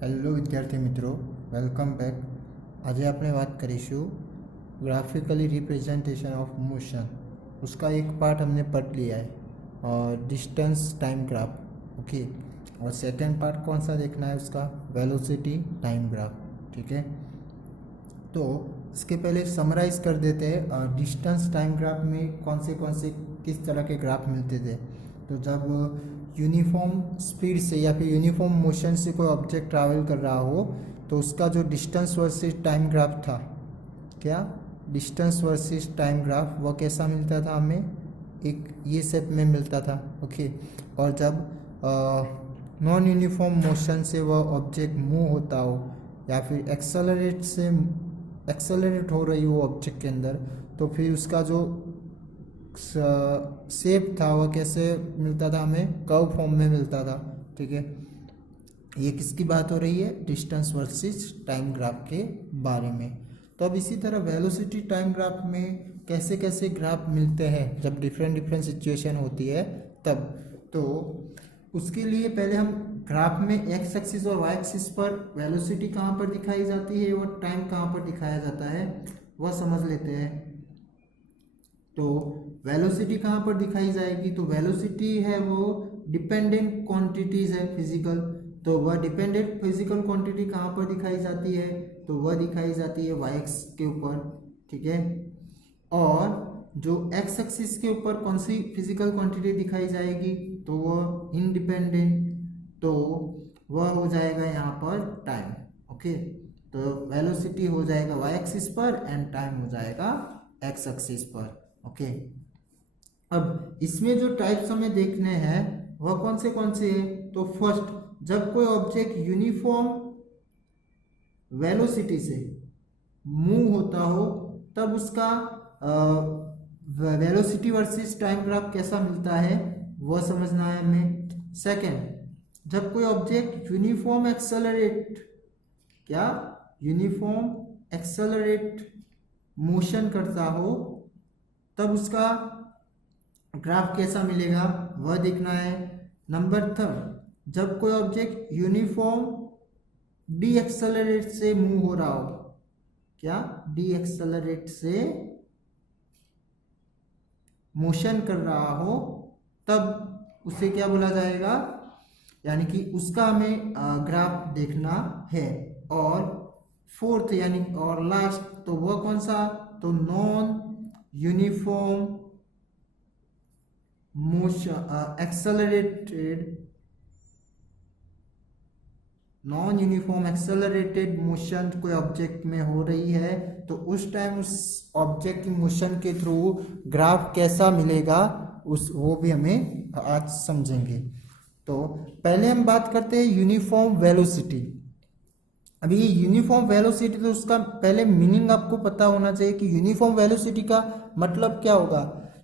Hello વિદ્યાર્થી મિત્રો, welcome back. આજે આપણે વાત કરીશું ग्राफिकली रिप्रेजेंटेशन ऑफ मोशन. उसका एक पार्ट हमने पढ़ लिया है, और डिस्टेंस टाइम ग्राफ. ओके, और सेकंड पार्ट कौन सा देखना है उसका? Velocity time graph. ठीक है, तो इसके पहले समराइज कर देते हैं डिस्टेंस टाइम ग्राफ में कौन से किस तरह के ग्राफ मिलते थे. तो जब यूनिफॉर्म स्पीड से या फिर यूनिफॉर्म मोशन से कोई ऑब्जेक्ट ट्रैवल कर रहा हो तो उसका जो डिस्टेंस वर्सेस टाइम ग्राफ था, क्या डिस्टेंस वर्सेस टाइम ग्राफ, वह कैसा मिलता था हमें? एक ये शेप में मिलता था. ओके, और जब नॉन यूनिफॉर्म मोशन से वह ऑब्जेक्ट मूव होता हो या फिर एक्सेलरेट हो रही हो ऑब्जेक्ट के अंदर, तो फिर उसका जो शेप था वह कैसे मिलता था हमें? कर्व फॉर्म में मिलता था. ठीक है, ये किसकी बात हो रही है? डिस्टेंस वर्सेस टाइम ग्राफ के बारे में. तो अब इसी तरह वेलोसिटी टाइम ग्राफ में कैसे कैसे ग्राफ मिलते हैं जब डिफरेंट सिचुएशन होती है तब. तो उसके लिए पहले हम ग्राफ में एक्स एक्सिस और वाई एक्सिस पर वेलोसिटी कहाँ पर दिखाई जाती है और टाइम कहाँ पर दिखाया जाता है वह समझ लेते हैं. तो वेलोसिटी कहाँ पर दिखाई जाएगी? तो वेलोसिटी है वो डिपेंडेंट क्वांटिटीज है फिजिकल. तो वह डिपेंडेंट फिजिकल क्वांटिटी कहाँ पर दिखाई जाती है? तो वह दिखाई जाती है वाई एक्स के ऊपर. ठीक है, और जो एक्स एक्सिस के ऊपर कौन सी फिजिकल क्वांटिटी दिखाई जाएगी? तो वह इंडिपेंडेंट, तो वह हो जाएगा यहाँ पर टाइम. ओके, तो वेलोसिटी हो जाएगा वाई एक्सिस पर एंड टाइम हो जाएगा एक्स एक्सिस पर. ओके, अब इसमें जो टाइप्स हमें देखने हैं वह कौन से हैं? तो फर्स्ट, जब कोई ऑब्जेक्ट यूनिफॉर्म वेलोसिटी से मूव होता हो तब उसका वेलोसिटी वर्सेस टाइम ग्राफ कैसा मिलता है वह समझना है हमें. सेकंड, जब कोई ऑब्जेक्ट यूनिफॉर्म एक्सेलरेट मोशन करता हो तब उसका ग्राफ कैसा मिलेगा वह देखना है. नंबर थर्ड, जब कोई ऑब्जेक्ट यूनिफॉर्म डी एक्सेलरेट से मूव हो रहा हो, क्या डी एक्सेलरेट से मोशन कर रहा हो तब उसे क्या बोला जाएगा? यानी कि उसका हमें ग्राफ देखना है. और फोर्थ यानी और लास्ट, तो वह कौन सा? तो non uniform motion accelerated motion कोई ऑब्जेक्ट में हो रही है तो उस टाइम उस ऑब्जेक्ट की मोशन के थ्रू ग्राफ कैसा मिलेगा वो भी हमें आज समझेंगे. तो पहले हम बात करते हैं यूनिफॉर्म वेलोसिटी. अभी ये यूनिफॉर्म वेलोसिटी, तो उसका पहले मीनिंग आपको पता होना चाहिए कि यूनिफॉर्म वेलोसिटी का मतलब क्या होगा.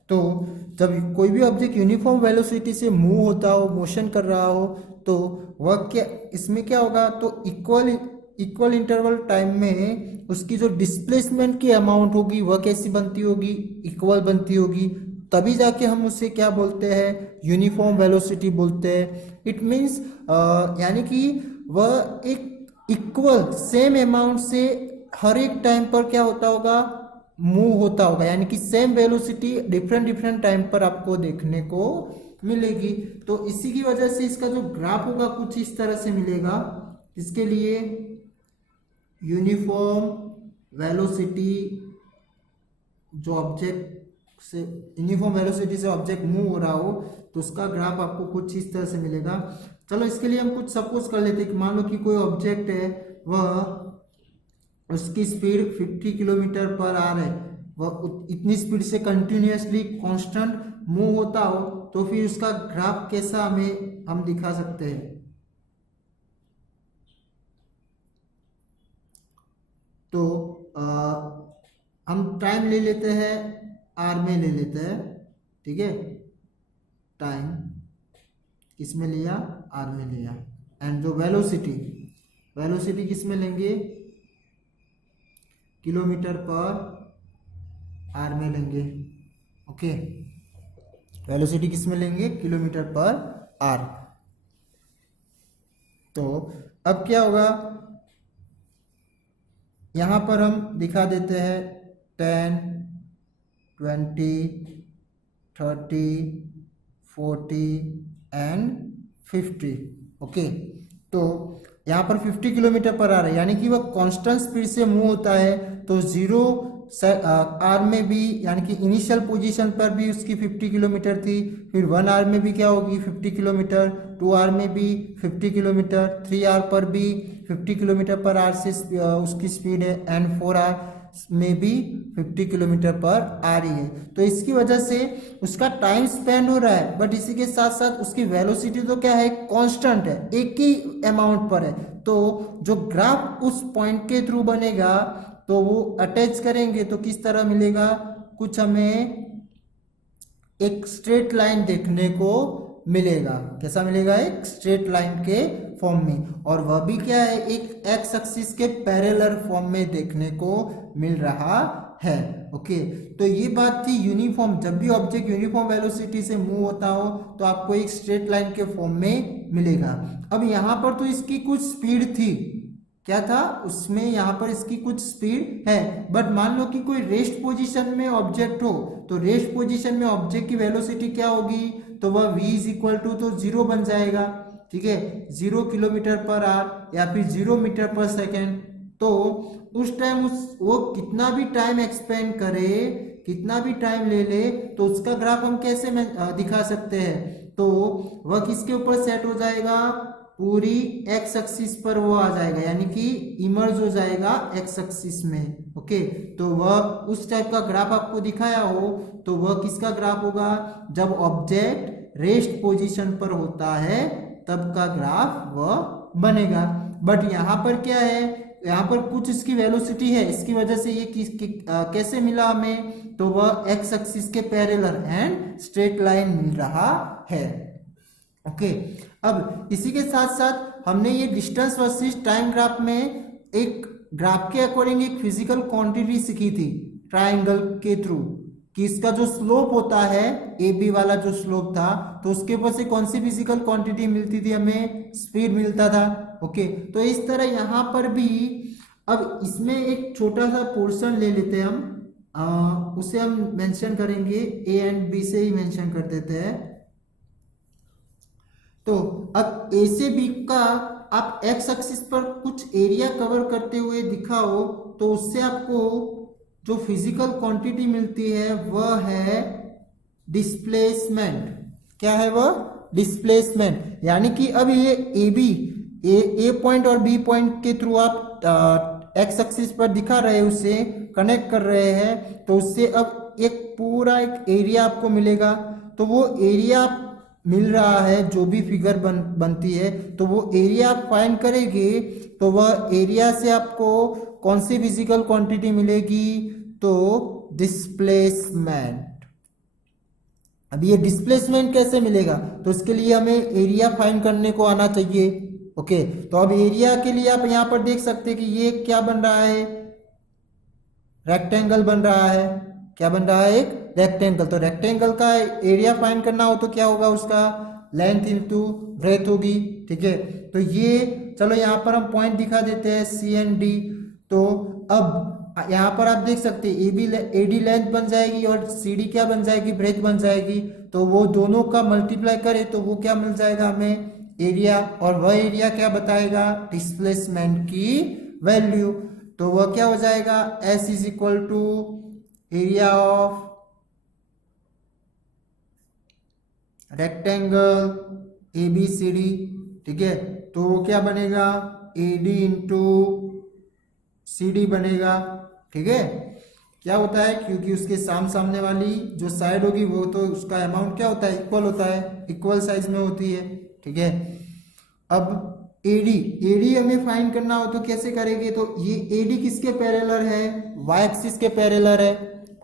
तो जब कोई भी ऑब्जेक्ट यूनिफॉर्म वेलोसिटी से मूव होता हो, मोशन कर रहा हो, तो वह क्या इसमें क्या होगा? तो इक्वल इंटरवल टाइम में उसकी जो डिस्प्लेसमेंट की अमाउंट होगी वह कैसी बनती होगी? इक्वल बनती होगी. तभी जाके हम उसे क्या बोलते हैं? यूनिफॉर्म वेलोसिटी बोलते हैं. इट मीन्स यानी कि वह एक इक्वल सेम अमाउंट से हर एक टाइम पर क्या होता होगा? मूव होता होगा. यानी कि सेम वेलोसिटी डिफरेंट टाइम पर आपको देखने को मिलेगी. तो इसी की वजह से इसका जो ग्राफ होगा कुछ इस तरह से मिलेगा. इसके लिए यूनिफॉर्म वेलोसिटी जो ऑब्जेक्ट से यूनिफॉर्म वेलोसिटी से ऑब्जेक्ट मूव हो रहा हो तो उसका ग्राफ आपको कुछ इस तरह से मिलेगा. चलो इसके लिए हम कुछ सपोज कर लेते हैं कि मान लो कि कोई ऑब्जेक्ट है, वह उसकी स्पीड 50 किलोमीटर पर आवर है, वह इतनी स्पीड से कंटिन्यूअसली कांस्टेंट मूव होता हो तो फिर उसका ग्राफ कैसा हमें हम दिखा सकते हैं? तो हम टाइम ले लेते हैं, आर में ले लेते हैं. ठीक है, टाइम किस में लिया? आर में लिया. एंड जो वेलोसिटी किस में लेंगे? किलोमीटर पर आर में लेंगे. ओके, वेलोसिटी किस में लेंगे? किलोमीटर पर आर. तो अब क्या होगा, यहाँ पर हम दिखा देते हैं 10, 20, 30, 40 एंड 50। ओके, तो यहाँ पर 50 किलोमीटर पर आवर है, यानी कि वह कांस्टेंट स्पीड से मूव होता है। तो 0 आर में भी, यानी कि इनिशियल पोजीशन पर भी उसकी 50 किलोमीटर थी, फिर 1 आर में भी क्या होगी 50 किलोमीटर, 2 आर में भी 50 किलोमीटर, 3 आर पर भी 50 किलोमीटर पर आर से उसकी स्पीड है, एंड 4 आर में भी 50 किलोमीटर पर आ रही है। तो इसकी वजह से उसका टाइम स्पेंड हो रहा है, बट इसी के साथ साथ उसकी वेलोसिटी तो क्या है, कांस्टेंट है, एक ही अमाउंट पर है। तो जो ग्राफ उस पॉइंट के थ्रू बनेगा तो वो अटैच करेंगे तो किस तरह मिलेगा, कुछ हमें एक स्ट्रेट लाइन देखने को मिलेगा। कैसा मिलेगा, एक स्ट्रेट लाइन के फॉर्म में, और वह भी क्या है, एक एक्स एक्सिस के पैरेलल फॉर्म में देखने को मिल रहा है। ओके, तो ये बात थी यूनिफॉर्म। जब भी ऑब्जेक्ट यूनिफॉर्म वेलोसिटी से मूव होता हो तो आपको एक स्ट्रेट लाइन के फॉर्म में मिलेगा। अब यहाँ पर तो इसकी कुछ स्पीड थी, क्या था उसमें, यहाँ पर इसकी कुछ स्पीड है, बट मान लो कि कोई रेस्ट पोजीशन में ऑब्जेक्ट हो, तो रेस्ट पोजीशन में ऑब्जेक्ट की वेलोसिटी क्या होगी, तो वह v इज इक्वल टू तो 0 बन जाएगा। ठीक है, 0 किलोमीटर पर आवर या फिर 0 मीटर पर सेकेंड। तो उस टाइम वो कितना भी टाइम एक्सपेंड करे, कितना भी टाइम ले ले, तो उसका ग्राफ हम कैसे दिखा सकते हैं, तो वह किसके ऊपर सेट हो जाएगा, पूरी एक्स एक्सिस पर वो आ जाएगा, यानी कि इमर्ज हो जाएगा एक्स एक्सिस में। ओके, तो वह उस टाइप का ग्राफ आपको दिखाया हो तो वह किसका ग्राफ होगा, जब ऑब्जेक्ट रेस्ट पोजीशन पर होता है तब का ग्राफ वह बनेगा। बट यहाँ पर क्या है, यहाँ पर कुछ इसकी वेलोसिटी है, इसकी वजह से ये कैसे मिला हमें, तो वह एक्स एक्सिस के पैरेलल एंड स्ट्रेट लाइन मिल रहा है। ओके, अब इसी के साथ साथ हमने ये डिस्टेंस वर्सेस टाइम ग्राफ में एक ग्राफ के अकॉर्डिंग एक फिजिकल क्वांटिटी सीखी थी ट्रायंगल के थ्रू, कि इसका जो स्लोप होता है, ए बी वाला जो स्लोप था, तो उसके ऊपर से कौन सी फिजिकल क्वांटिटी मिलती थी, हमें स्पीड मिलता था। ओके, तो इस तरह यहाँ पर भी, अब इसमें एक छोटा सा पोर्शन ले लेते हैं हम, उसे हम मेंशन करेंगे, ए एंड बी से ही मेंशन कर देते हैं। तो अब ए से बी का आप एक्स एक्सिस पर कुछ एरिया कवर करते हुए दिखाओ, तो उससे आपको जो फिजिकल क्वांटिटी मिलती है वह है डिस्प्लेसमेंट। क्या है वह, डिस्प्लेसमेंट। यानी कि अब ये ए बी, ए पॉइंट और बी पॉइंट के थ्रू आप एक्स एक्सिस पर दिखा रहे हैं, उससे कनेक्ट कर रहे हैं, तो उससे अब एक पूरा एक एरिया आपको मिलेगा। तो वो एरिया मिल रहा है, जो भी फिगर बनती है, तो वो एरिया आप फाइंड करेंगे, तो वह एरिया से आपको कौन सी फिजिकल क्वांटिटी मिलेगी, तो डिस्प्लेसमेंट। अब ये डिस्प्लेसमेंट कैसे मिलेगा, तो इसके लिए हमें एरिया फाइंड करने को आना चाहिए। ओके, तो अब एरिया के लिए आप यहाँ पर देख सकते हैं कि ये क्या बन रहा है, रेक्टेंगल बन रहा है। क्या बन रहा है, एक रेक्टेंगल। तो रेक्टेंगल का एरिया फाइंड करना हो तो क्या होगा, उसका लेंथ इंटू ब्रेथ होगी। ठीक है, तो ये चलो यहाँ पर हम पॉइंट दिखा देते हैं सी एंड डी। तो अब यहाँ पर आप देख सकते हैं ए डी लेंथ बन जाएगी और सी डी क्या बन जाएगी, ब्रेथ बन जाएगी। तो वो दोनों का मल्टीप्लाई करें तो वो क्या मिल जाएगा हमें, एरिया, और वह एरिया क्या बताएगा, डिस्प्लेसमेंट की वैल्यू। तो वह क्या हो जाएगा, S is equal to area of rectangle A B C D. ठीक है, तो वो क्या बनेगा, A D into C D बनेगा। ठीक है, क्या होता है, क्योंकि उसके सामने वाली जो साइड होगी वो तो उसका अमाउंट क्या होता है, इक्वल होता है, इक्वल साइज में होती है। ठीक है, अब एडी हमें फाइंड करना हो तो कैसे करेंगे, तो ये एडी किसके पैरेलल है, वाई एक्सिस के पैरेलल है।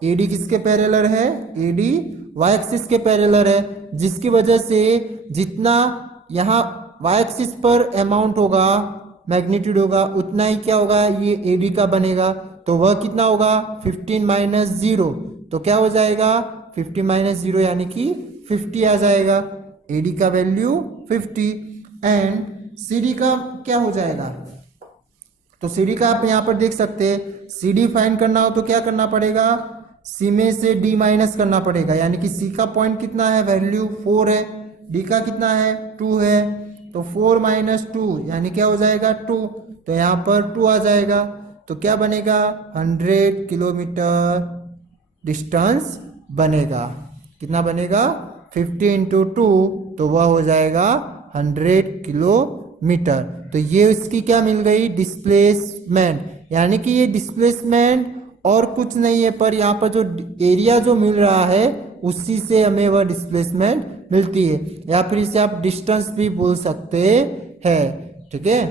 एडी किसके पैरेलल है, एडी वाई एक्सिस के पैरेलल है, जिसकी वजह से जितना यहाँ वाई एक्सिस पर अमाउंट होगा, मैग्नीट्यूड होगा, उतना ही क्या होगा, ये एडी का बनेगा। तो वह कितना होगा, 15 माइनस 0, तो क्या हो जाएगा 50 माइनस 0 यानी कि 50 आ जाएगा। एडी का वैल्यू 50 एंड सी डी का क्या हो जाएगा, तो सी डी का आप यहाँ पर देख सकते हैं, सी डी फाइंड करना हो तो क्या करना पड़ेगा, सी में से डी माइनस करना पड़ेगा, यानी कि सी का पॉइंट कितना है, वैल्यू 4 है, डी का कितना है 2 है, तो 4 माइनस 2 यानी क्या हो जाएगा 2, तो यहाँ पर 2 आ जाएगा, तो क्या बनेगा 100 किलोमीटर डिस्टेंस बनेगा, कितना बनेगा 50 इंटू 2, तो वह हो जाएगा 100 किलोमीटर। तो ये इसकी क्या मिल गई, डिस्प्लेसमेंट, यानी कि ये डिस्प्लेसमेंट और कुछ नहीं है, पर यहाँ पर जो एरिया जो मिल रहा है उसी से हमें वह डिस्प्लेसमेंट मिलती है, या फिर इसे आप डिस्टेंस भी बोल सकते हैं, ठीक है।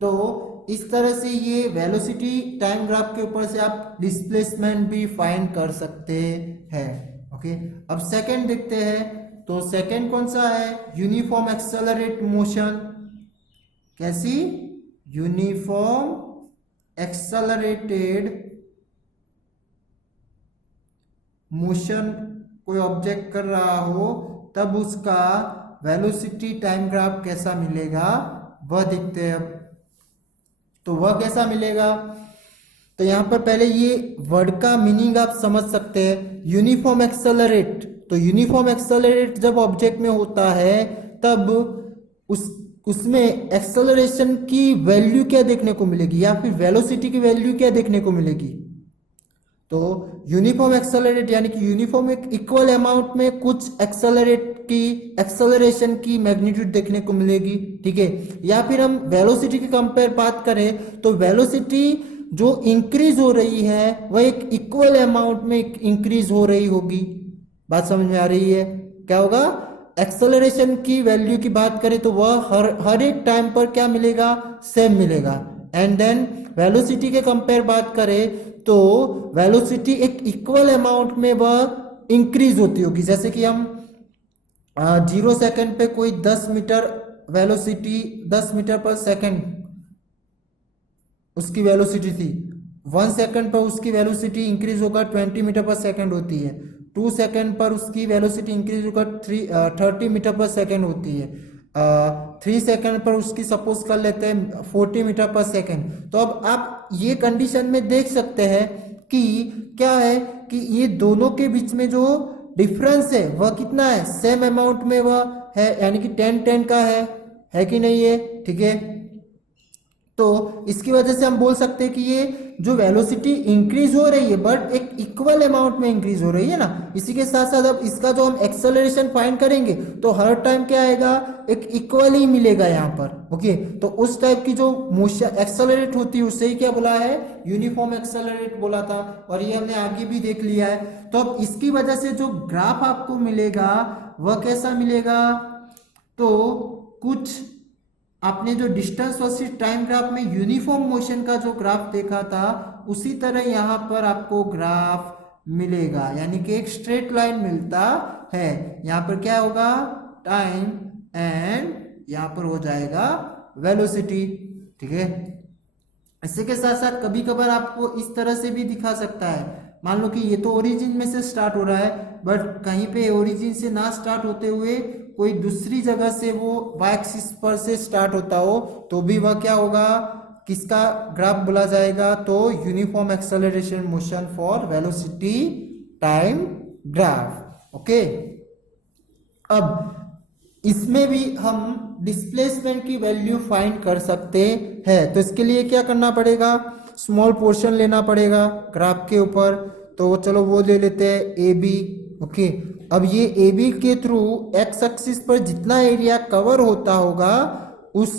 तो इस तरह से ये वेलोसिटी टाइम ग्राफ के ऊपर से आप डिस्प्लेसमेंट भी फाइंड कर सकते हैं, ओके। अब सेकंड देखते हैं, तो सेकंड कौन सा है, यूनिफॉर्म एक्सेलरेट मोशन, कैसी, यूनिफॉर्म एक्सेलरेटेड मोशन, कोई ऑब्जेक्ट कर रहा हो तब उसका वेलोसिटी टाइम ग्राफ कैसा मिलेगा वह देखते हैं। अब तो वह कैसा मिलेगा, तो यहां पर पहले ये वर्ड का मीनिंग आप समझ सकते हैं, यूनिफॉर्म एक्सेलरेट, तो यूनिफॉर्म एक्सेलरेट जब ऑब्जेक्ट में होता है तब उसमें एक्सेलरेशन की वैल्यू क्या देखने को मिलेगी, या फिर वेलोसिटी की वैल्यू क्या देखने को मिलेगी, तो यूनिफॉर्म एक्सेलरेट यानी कि यूनिफॉर्म एक इक्वल अमाउंट में कुछ एक्सेलरेशन की मैग्नीट्यूड देखने को मिलेगी, ठीक है। या फिर हम वेलोसिटी की कंपेयर बात करें तो वेलोसिटी जो इंक्रीज हो रही है वह एक इक्वल अमाउंट में इंक्रीज हो रही होगी, बात समझ में आ रही है, क्या होगा, एक्सेलरेशन की वैल्यू की बात करें तो वह हर एक टाइम पर क्या मिलेगा, सेम मिलेगा। एंड देन वेलोसिटी के कंपेयर बात करें तो वेलोसिटी एक इक्वल अमाउंट में वह इंक्रीज होती होगी, जैसे कि हम 0 सेकंड पे कोई 10 मीटर वेलोसिटी 10 मीटर पर सेकंड उसकी वेलोसिटी थी, 1 सेकंड पर उसकी वेलोसिटी इंक्रीज होकर 20 मीटर पर सेकंड होती है, 2 सेकंड पर उसकी वेलोसिटी इंक्रीज होकर 30 मीटर पर सेकंड होती है, 3 सेकंड पर उसकी सपोज कर लेते हैं 40 मीटर पर सेकंड। तो अब आप ये कंडीशन में देख सकते हैं कि क्या है कि ये दोनों के बीच में जो डिफरेंस है वह कितना है, सेम अमाउंट में वह है, यानी कि 10-10 का है कि नहीं है, ठीक है। तो इसकी वजह से हम बोल सकते हैं कि ये जो वेलोसिटी इंक्रीज हो रही है बट एक इक्वल अमाउंट में इंक्रीज हो रही है ना। इसी के साथ साथ अब इसका जो हम एक्सेलरेशन फाइंड करेंगे तो हर टाइम क्या आएगा, एक इक्वल ही मिलेगा यहाँ पर, ओके। तो उस टाइप की जो मोशन एक्सेलरेट होती है उससे ही क्या बोला है, यूनिफॉर्म एक्सेलरेट बोला था, और ये हमने आगे भी देख लिया है। तो अब इसकी वजह से जो ग्राफ आपको मिलेगा वह कैसा मिलेगा, तो कुछ आपने जो डिस्टेंस वर्सेस टाइम ग्राफ में यूनिफॉर्म मोशन का जो ग्राफ देखा था उसी तरह यहाँ पर आपको ग्राफ मिलेगा, यानी कि एक स्ट्रेट लाइन मिलता है। यहाँ पर क्या होगा, टाइम एंड यहाँ पर हो जाएगा वेलोसिटी, ठीक है। इसी के साथ साथ कभी कभार आपको इस तरह से भी दिखा सकता है, मान लो कि ये तो ओरिजिन में से स्टार्ट हो रहा है बट कहीं पे ओरिजिन से ना स्टार्ट होते हुए कोई दूसरी जगह से वो वाई एक्सिस पर से स्टार्ट होता हो तो भी वह क्या होगा, किसका ग्राफ बोला जाएगा, तो uniform acceleration motion for velocity time graph, okay. अब इसमें भी हम डिस्प्लेसमेंट की वैल्यू फाइंड कर सकते हैं। तो इसके लिए क्या करना पड़ेगा, स्मॉल पोर्शन लेना पड़ेगा ग्राफ के ऊपर, तो चलो वो ले लेते हैं ए बी, ओके। अब ये ए बी के थ्रू एक्स एक्सिस पर जितना एरिया कवर होता होगा उस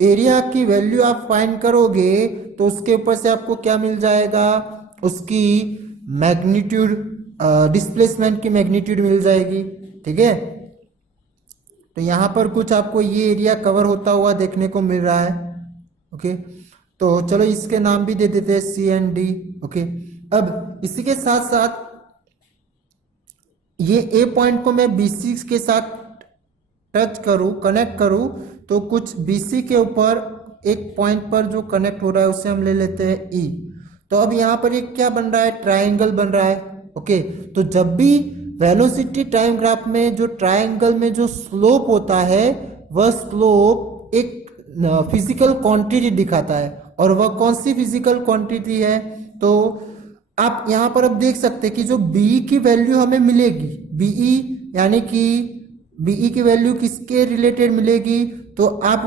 एरिया की वैल्यू आप फाइंड करोगे तो उसके ऊपर से आपको क्या मिल जाएगा, उसकी मैग्नीट्यूड, डिस्प्लेसमेंट की मैग्नीट्यूड मिल जाएगी, ठीक है। तो यहाँ पर कुछ आपको ये एरिया कवर होता हुआ देखने को मिल रहा है, ओके। तो चलो इसके नाम भी दे देते हैं सी एंड डी, ओके। अब इसी के साथ साथ ये ए पॉइंट को मैं BC के साथ टच करूं, कनेक्ट करूं, तो कुछ BC के ऊपर एक पॉइंट पर जो कनेक्ट हो रहा है उसे हम ले लेते हैं E। तो अब यहाँ पर एक क्या बन रहा है, ट्रायंगल बन रहा है, ओके। तो जब भी वेलोसिटी टाइम ग्राफ में जो ट्रायंगल में जो स्लोप होता है वह स्लोप एक फिजिकल क्वांटिटी दिखाता है, और वह कौन सी फिजिकल क्वांटिटी है? तो आप यहाँ पर अब देख सकते हैं कि जो बीई की वैल्यू हमें मिलेगी, बीई यानी कि बीई की वैल्यू किसके रिलेटेड मिलेगी? तो आप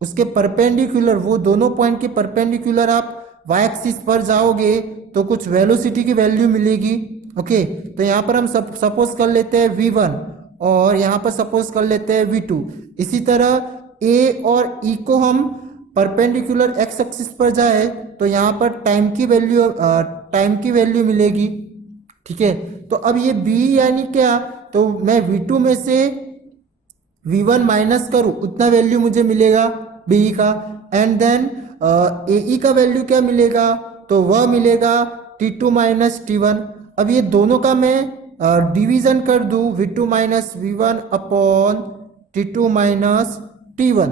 उसके परपेंडिकुलर, वो दोनों पॉइंट के परपेंडिकुलर आप वाई एक्सिस पर जाओगे तो कुछ वेलोसिटी की वैल्यू मिलेगी। ओके, तो यहाँ पर हम सपोज कर लेते हैं v1 और यहाँ पर सपोज कर लेते हैं v2। इसी तरह a और e को हम परपेंडिकुलर x एक्सिस पर जाए तो यहाँ पर टाइम की वैल्यू मिलेगी। ठीक है, तो अब ये b यानी क्या? तो मैं v2 में से v1 माइनस करूँ उतना वैल्यू मुझे मिलेगा बी का, एंड देन ए का वैल्यू क्या मिलेगा? तो वह मिलेगा T2 माइनस T1। अब ये दोनों का मैं डिवीजन कर दूं, V2 minus V1 upon T2 minus T1।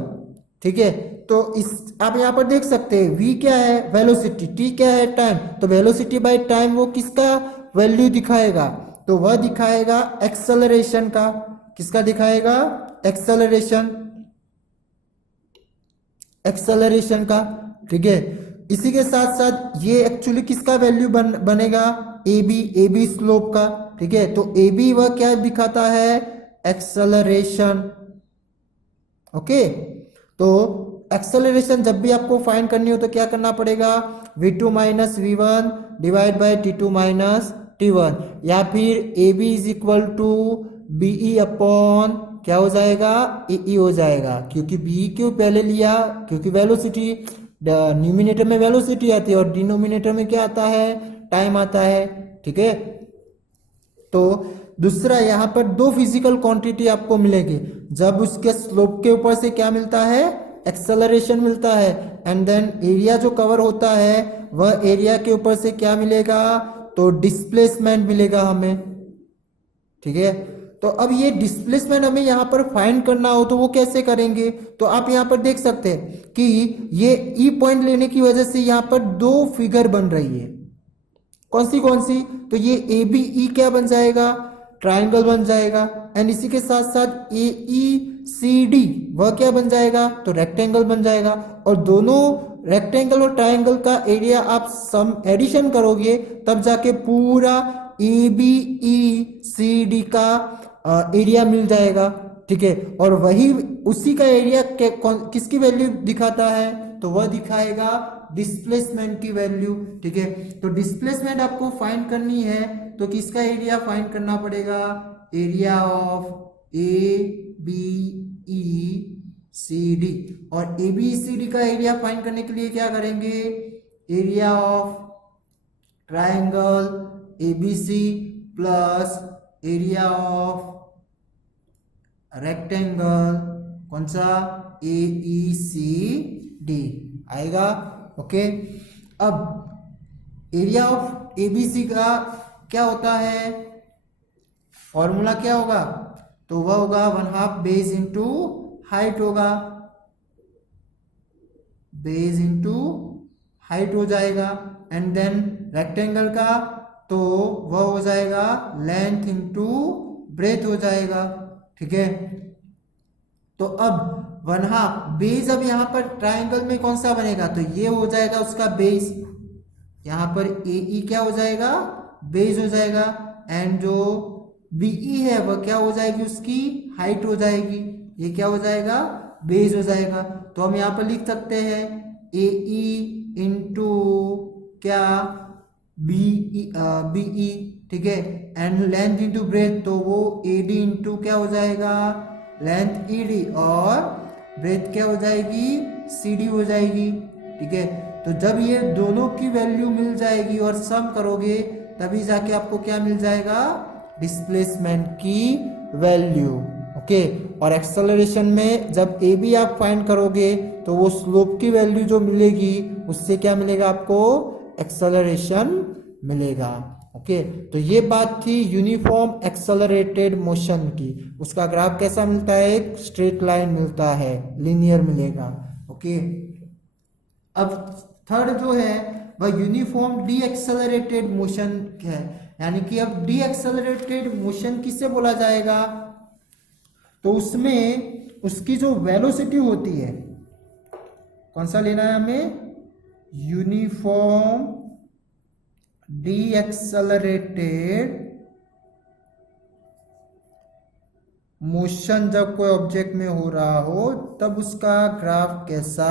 ठीक है, तो इस आप यहाँ पर देख सकते हैं V क्या है? वेलोसिटी। T क्या है? टाइम। तो वेलोसिटी बाय टाइम वो किसका वैल्यू दिखाएगा? तो वह दिखाएगा एक्सेलरेशन का। किसका दिखाएगा? एक्सेलरेशन का। ठीक है, इसी के साथ साथ ये एक्चुअली किसका वैल्यू बनेगा? ए बी स्लोप का। ठीक है, तो ए बी वह क्या दिखाता है? एक्सेलरेशन। ओके, तो एक्सेलरेशन जब भी आपको फाइंड करनी हो तो क्या करना पड़ेगा? v2 minus v1 divide by T2 minus T1, या फिर A B is equal to B E upon क्या हो जाएगा? ए हो जाएगा, क्योंकि बी क्यों पहले लिया? क्योंकि वेलोसिटी, न्यूमिनेटर में वेलोसिटी आती है और डिनोमिनेटर में क्या आता है? टाइम आता है। ठीक है, तो दूसरा यहाँ पर दो फिजिकल क्वांटिटी आपको मिलेगी। जब उसके स्लोप के ऊपर से क्या मिलता है? एक्सेलरेशन मिलता है, एंड देन एरिया जो कवर होता है वह एरिया के ऊपर से क्या मिलेगा? तो डिस्प्लेसमेंट मिलेगा हमें। ठीक है, तो अब ये डिस्प्लेसमेंट हमें यहाँ पर फाइंड करना हो तो वो कैसे करेंगे? तो आप यहाँ पर देख सकते हैं कि ये ई पॉइंट लेने की वजह से यहाँ पर दो फिगर बन रही है। कौन सी? तो ये ए बी ई क्या बन जाएगा? ट्राइंगल बन जाएगा, एंड इसी के साथ साथ ए ई सी डी वह क्या बन जाएगा? तो रेक्टेंगल बन जाएगा। और दोनों रेक्टेंगल और ट्राइंगल का एरिया आप सम एडिशन करोगे तब जाके पूरा A B E C D का एरिया मिल जाएगा। ठीक है, और वही उसी का एरिया किसकी वैल्यू दिखाता है? तो वह दिखाएगा डिस्प्लेसमेंट की वैल्यू। ठीक है, तो डिस्प्लेसमेंट आपको फाइंड करनी है तो किसका एरिया फाइंड करना पड़ेगा? Area of A B E C D. और ए बी सी डी का एरिया फाइंड करने के लिए क्या करेंगे? Area of triangle ABC plus area of rectangle कौन सा? AECD आएगा। ओके, अब एरिया ऑफ ABC का क्या होता है? फॉर्मूला क्या होगा? तो वह होगा 1/2 बेस इंटू हाइट होगा, बेस इंटू हाइट हो जाएगा, एंड देन रेक्टेंगल का तो वह हो जाएगा लेंथ इंटू ब्रेथ हो जाएगा। ठीक है, तो अब 1/2 बेस, अब यहाँ पर ट्राइंगल में कौन सा बनेगा? तो ये हो जाएगा उसका बेस। यहाँ पर ए क्या हो जाएगा? बेस हो जाएगा, एंड जो बीई है वह क्या हो जाएगी? उसकी हाइट हो जाएगी। ये क्या हो जाएगा? बेस हो जाएगा। तो हम यहाँ पर लिख सकते हैं ए इंटू क्या? बीई। ठीक है, एंड लेंथ इंटू ब्रेथ तो वो एडी इंटू क्या हो जाएगा? लेंथ ईडी, और ब्रेथ क्या हो जाएगी? सीडी हो जाएगी। ठीक है, तो जब ये दोनों की वैल्यू मिल जाएगी और सम करोगे तभी जाके आपको क्या मिल जाएगा? डिस्प्लेसमेंट की वैल्यू। ओके, और एक्सेलरेशन में जब ए बी आप फाइंड करोगे तो वो स्लोप की वैल्यू जो मिलेगी उससे क्या मिलेगा आपको? एक्सेलरेशन मिलेगा। ओके, तो ये बात थी यूनिफॉर्म एक्सेलरेटेड मोशन की। उसका ग्राफ कैसा मिलता है? एक स्ट्रेट लाइन मिलता है, लीनियर मिलेगा। ओके, अब थर्ड जो है वह यूनिफॉर्म डी एक्सेलरेटेड मोशन है, यानी कि अब डी एक्सेलरेटेड मोशन किससे बोला जाएगा? तो उसकी जो वेलोसिटी होती है, कौन सा लेना है हमें, यूनिफॉर्म डी एक्सेलरेटेड मोशन जब कोई ऑब्जेक्ट में हो रहा हो तब उसका ग्राफ कैसा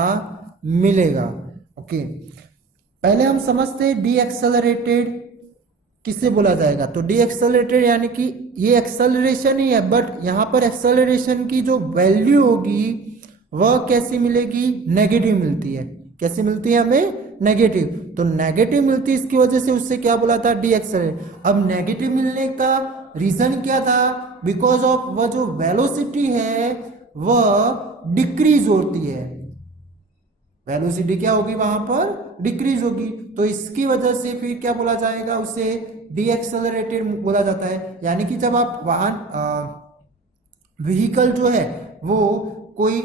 मिलेगा। ओके, पहले हम समझते हैं डी एक्सेलरेटेड किसे बोला जाएगा। तो डी एक्सेलरेटेड यानी कि ये एक्सेलरेशन ही है, बट यहां पर एक्सेलरेशन की जो वैल्यू होगी वह कैसी मिलेगी, नेगेटिव मिलती है। कैसी मिलती है हमें, नेगेटिव। तो नेगेटिव मिलती है, इसकी वजह से उससे क्या बोला था, डी एक्सेलरेट। अब नेगेटिव मिलने का रीजन क्या था, बिकॉज ऑफ वह जो वेलोसिटी है वह डिक्रीज होती है। वेलोसिटी क्या होगी, वहां पर डिक्रीज होगी, तो इसकी वजह से फिर क्या बोला जाएगा, उसे डी एक्सेलरेटेड बोला जाता है। यानी कि जब आप वाहन व्हीकल जो है वो कोई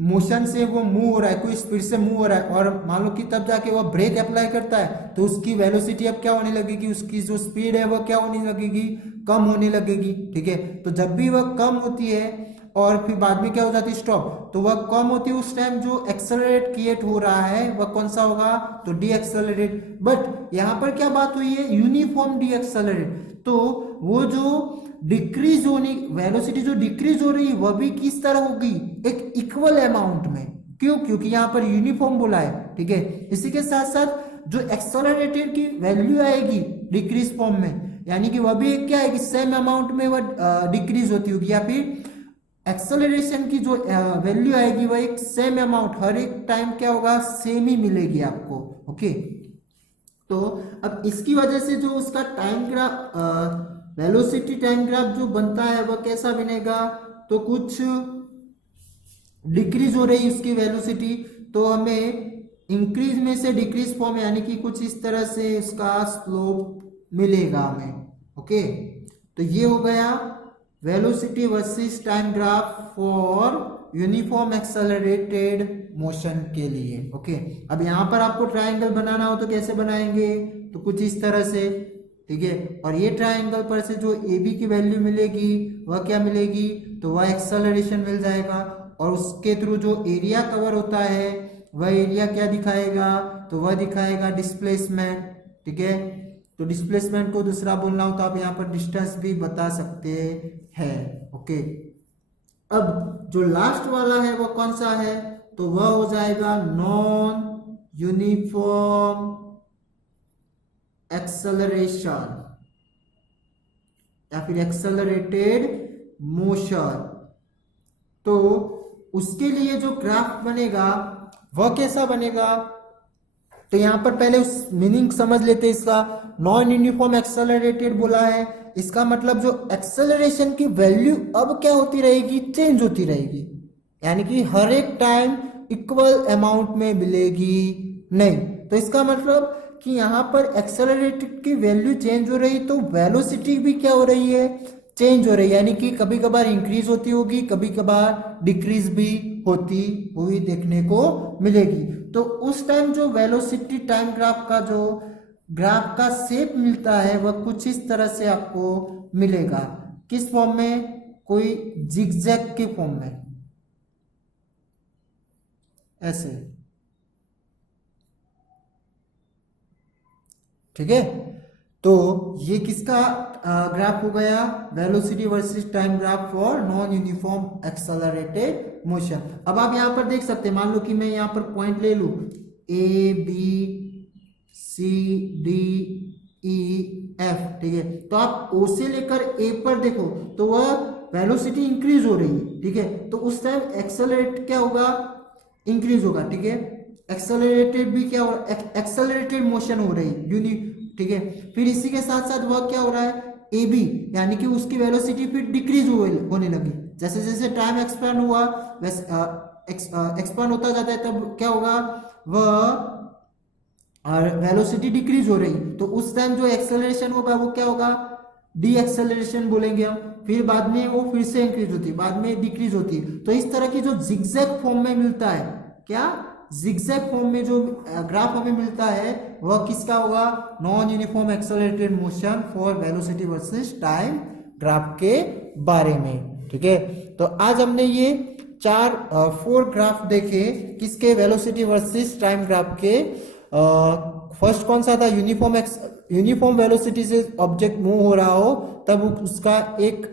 मोशन से वो मूव हो रहा है, कोई स्पीड से मूव हो रहा है, और मान लो कि तब जाके वह ब्रेक अप्लाई करता है, तो उसकी वेलोसिटी अब क्या होने लगेगी, उसकी जो स्पीड है वह क्या होने लगेगी, कम होने लगेगी। ठीक है, तो जब भी वह कम होती है और फिर बाद में क्या हो जाती है, स्टॉप, तो वह कम होती है, उस टाइम जो एक्सेलरेट क्रिएट हो रहा है वह कौन सा होगा, तो डी एक्सेलरेट। बट यहाँ पर क्या बात हुई है, यूनिफॉर्म डी एक्सेलरेट। तो वो जो डिक्रीज होने वेलोसिटी जो डिक्रीज हो रही है वह भी किस तरह होगी, एक इक्वल अमाउंट में। क्यों, क्योंकि यहाँ पर यूनिफॉर्म बोला है। ठीक है, इसी के साथ साथ जो एक्सेलरेटेड की वैल्यू आएगी डिक्रीज फॉर्म में, यानी कि वह भी क्या है, सेम अमाउंट में वह डिक्रीज होती होगी, या फिर एक्सेलरेशन की जो वैल्यू आएगी वह एक सेम अमाउंट हर एक टाइम क्या होगा, सेम ही मिलेगी आपको। ओके, तो अब इसकी वजह से जो उसका time graph, velocity time graph जो बनता है वह कैसा बनेगा, तो कुछ डिक्रीज हो रही उसकी वेलोसिटी, तो हमें इंक्रीज में से डिक्रीज फॉर्म, यानी कि कुछ इस तरह से इसका स्लोप मिलेगा हमें। ओके, तो ये हो गया velocity versus time graph for uniform accelerated motion के लिए। ओके, अब यहां पर आपको ट्रायंगल बनाना हो तो कैसे बनाएंगे, तो कुछ इस तरह से। ठीक है, और ये ट्रायंगल पर से जो ए बी की वैल्यू मिलेगी वह क्या मिलेगी, तो वह एक्सेलरेशन मिल जाएगा, और उसके थ्रू जो एरिया कवर होता है वह एरिया क्या दिखाएगा, तो वह दिखाएगा डिस्प्लेसमेंट। ठीक है, तो डिस्प्लेसमेंट को दूसरा बोलना हो तो आप यहाँ पर डिस्टेंस भी बता सकते हैं। ओके, अब जो लास्ट वाला है वह कौन सा है, तो वह हो जाएगा नॉन यूनिफॉर्म एक्सेलरेशन या फिर एक्सेलरेटेड मोशन। तो उसके लिए जो ग्राफ बनेगा वह कैसा बनेगा, तो यहां पर पहले उस मीनिंग समझ लेते हैं इसका। नॉन यूनिफॉर्म एक्सेलरेटेड बोला है, इसका मतलब जो एक्सेलरेशन की वैल्यू अब क्या होती रहेगी, चेंज होती रहेगी, यानी कि हर एक टाइम इक्वल अमाउंट में मिलेगी नहीं। तो इसका मतलब कि यहाँ पर एक्सेलरेटेड की वैल्यू चेंज हो रही, तो वेलोसिटी भी क्या हो रही है, चेंज हो रही है, यानी कि कभी कभार इंक्रीज होती होगी, कभी कभार डिक्रीज भी होती हुई देखने को मिलेगी। तो उस टाइम जो वेलोसिटी टाइम ग्राफ का जो ग्राफ का शेप मिलता है वह कुछ इस तरह से आपको मिलेगा। किस फॉर्म में, कोई जिगजैग के फॉर्म में, ऐसे। ठीक है, तो ये किसका ग्राफ हो गया, velocity versus time graph for non uniform accelerated motion. अब आप यहां पर देख सकते हैं, मान लो कि मैं यहां पर पॉइंट ले लूं A B C D E F. ठीक है, तो आप ओ से लेकर ए पर देखो तो वह वेलोसिटी इंक्रीज हो रही है। ठीक है, तो उस टाइम एक्सेलरेट क्या होगा, इंक्रीज होगा। ठीक है, एक्सेलरेटेड भी क्या हो, एक्सेलरेटेड मोशन हो रही यूनि। ठीक है, फिर इसी के साथ साथ वह क्या हो रहा है, ए बी, यानी कि उसकी वेलोसिटी फिर डिक्रीज होने लगी। जैसे जैसे टाइम एक्सपेंड हुआ वैसे एक्सपेंड होता जाता है, तब क्या होगा, वह वेलोसिटी डिक्रीज हो रही, तो उस टाइम जो एक्सेलरेशन होगा वो क्या होगा, डी एक्सेलरेशन बोलेंगे हम। फिर बाद में वो फिर से इंक्रीज होती है, बाद में डिक्रीज होती है। तो इस तरह की जो जिगजैग फॉर्म में मिलता है, क्या जिगजैग फॉर्म में जो ग्राफ हमें मिलता है वह किसका होगा, non uniform accelerated motion for velocity versus time graph के बारे में। ठीक है, तो आज हमने ये फोर ग्राफ देखे किसके, वेलोसिटी वर्सेस टाइम ग्राफ के। फर्स्ट कौन सा था, यूनिफॉर्म वेलोसिटी से ऑब्जेक्ट मूव हो रहा हो तब उसका एक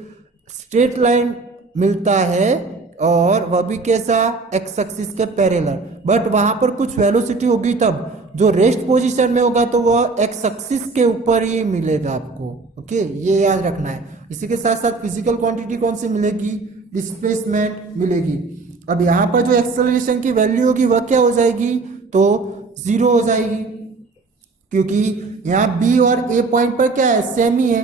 स्ट्रेट लाइन मिलता है, और वह भी कैसा, एक्स एक्सिस के पैरेलल। बट वहां पर कुछ वेलोसिटी होगी तब जो रेस्ट पोजीशन में होगा तो वह एक्स एक्सिस के ऊपर ही मिलेगा आपको। ओके, ये याद रखना है। इसी के साथ साथ फिजिकल क्वांटिटी कौन सी मिलेगी, डिस्प्लेसमेंट मिलेगी। अब यहाँ पर जो एक्सेलरेशन की वैल्यू होगी वह क्या हो जाएगी, तो 0 हो जाएगी, क्योंकि यहाँ बी और ए पॉइंट पर क्या है, सेम ही है।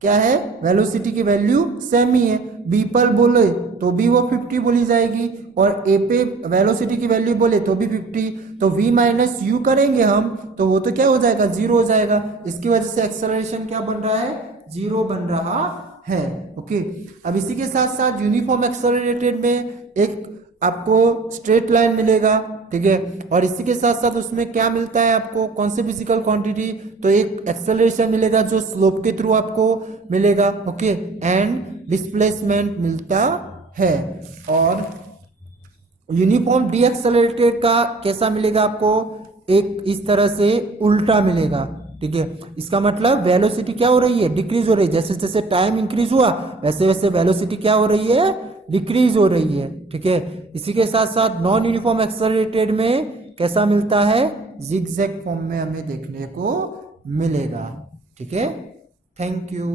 क्या है, वेलोसिटी की वैल्यू सेम ही है। बी पर बोले तो भी वो 50 बोली जाएगी, और ए पे वेलोसिटी की वैल्यू बोले तो भी 50। तो v माइनस यू करेंगे हम तो वो तो क्या हो जाएगा, 0 हो जाएगा। इसकी वजह से एक्सेलरेशन क्या बन रहा है, 0 बन रहा है। ओके, अब इसी के साथ साथ यूनिफॉर्म एक्सेलरेटेड में एक आपको स्ट्रेट लाइन मिलेगा, ठीक है। और इसी के साथ साथ उसमें क्या मिलता है आपको, कौन से फिजिकल क्वांटिटी, तो एक एक्सेलरेशन मिलेगा जो स्लोप के थ्रू आपको मिलेगा। ओके, एंड डिस्प्लेसमेंट मिलता है। और यूनिफॉर्म डी एक्सेलरेटेड का कैसा मिलेगा आपको, एक इस तरह से उल्टा मिलेगा, ठीक है। इसका मतलब वेलोसिटी क्या हो रही है, डिक्रीज हो रही है। जैसे जैसे टाइम इंक्रीज हुआ वैसे वैसे वेलोसिटी क्या हो रही है, डिक्रीज हो रही है, ठीक है। इसी के साथ साथ नॉन यूनिफॉर्म एक्सेलरेटेड में कैसा मिलता है, जिगजैग फॉर्म में हमें देखने को मिलेगा, ठीक है। Thank you.